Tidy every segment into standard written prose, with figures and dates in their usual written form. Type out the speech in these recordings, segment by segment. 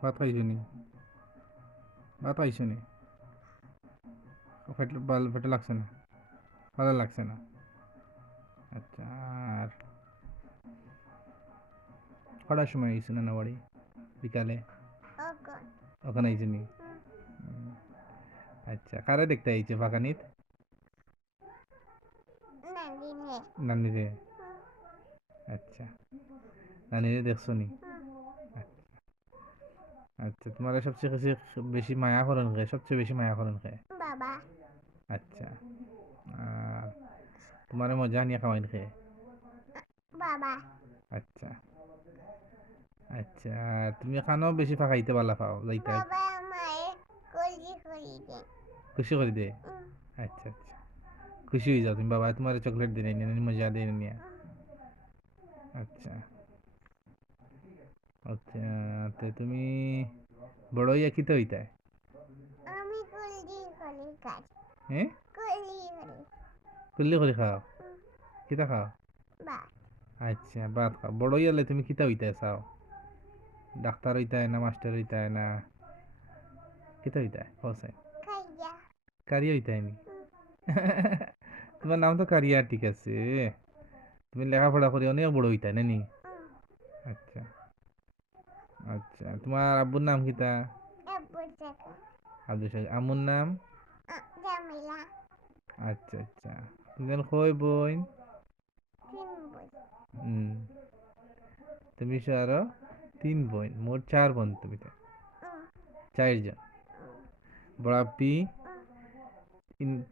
ভাত খাইছো নি? ভাত খাইছো নি? পেটে লাগছে না? ভালো লাগছে না? আচ্ছা। আর কটার সময় আইছো নানা বাড়ি? বিকালে? ওখানে আইছো নি? উম, আচ্ছা, কারে দেখতে আইছো ফাঁকানিত? নানিরে। আচ্ছা, নানিরে দেখছো নি? আচ্ছা, তোমার সবচেয়ে বেশি বেশি মায়া করেন কে? সবচেয়ে বেশি মায়া করেন কে? বাবা। আচ্ছা। আর তোমার মজা নিয়ে খাওয়াইন কে? বাবা। আচ্ছা। আচ্ছা, আর তুমি খানাও বেশি ফাঁকাইতে পারলা পাও যাইতে বাবা আমায় কলজি করি দে। খুশি করে দে। আচ্ছা আচ্ছা, খুশি হয়ে যাও তুমি, বাবা তোমার চকলেট দিনে নিয়ে মজা দিয়ে নিয়ে। আচ্ছা আচ্ছা, তো তুমি বড় হইয়া খিতে হইতায়? আমি কলজি করি খাই। হ্যাঁ, কলজি করি। কুল্লি করে খাও? খিতা খাও? বা আচ্ছা, ভাত খাও। বড় হইয়ালে তুমি খিতা হইতায় চাও? ডাক্তার হইতায় না মাস্টার হইতায় না খিতা হইতায় হোসেন? খাইয়া। কারিয়া হইতায় নি? তোমার নাম তো কারিয়া, ঠিক আছে। তুমি লেখাপড়া করে অনেক বড় হইতায় নানি? আচ্ছা আচ্ছা, তোমার আব্বুর নাম কিতা? আব্বু টাকা। আব্দুল শাকির। আম্মুর নাম? জামিলা। আচ্ছা আচ্ছা, তুমি কই বোন? তিন বই। হুম, তুমি আরো তিন বোন, মোট চার বোন তুমি তো। চারজন। বড় আপি,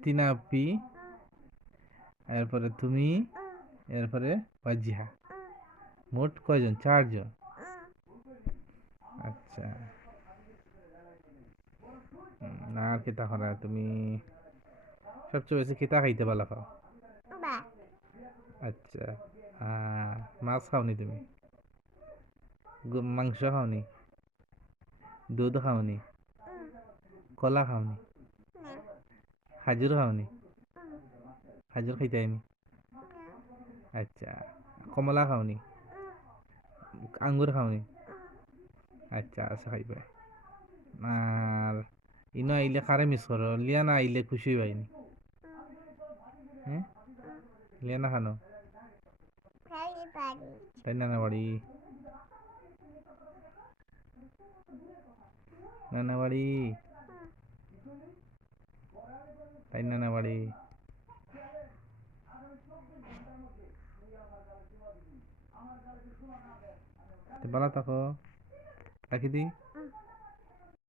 তিন আপি, এরপরে তুমি, এরপরে ওয়াজিহা। মোট কয়জন? চারজন। আচ্ছা। আর কিতা করা তুমি? সবচেয়ে বেশি কিতা খাইতে ভালো খাও? বা আচ্ছা। মাছ খাওনি তুমি? মাংস খাওনি? দুধ খাওনি? কলা খাওনি? না খাজুর খাওনি? খাজুর খাইতে আইনি? আচ্ছা, কমলা খাওনি? আঙ্গুর খাওনি? আচ্ছা, আচ্ছা খাইবে। আর ইনো আইলে কারে মিস করো? লিয়ানা আইলে খুশি হইবাইনি? হ্যাঁ, লিয়ানা খানো? খাই পারি। তাই নানা বাড়ি? নানা বাড়ি? তাই নানা বাড়ি? ভালো থাকো, রাখি দিই।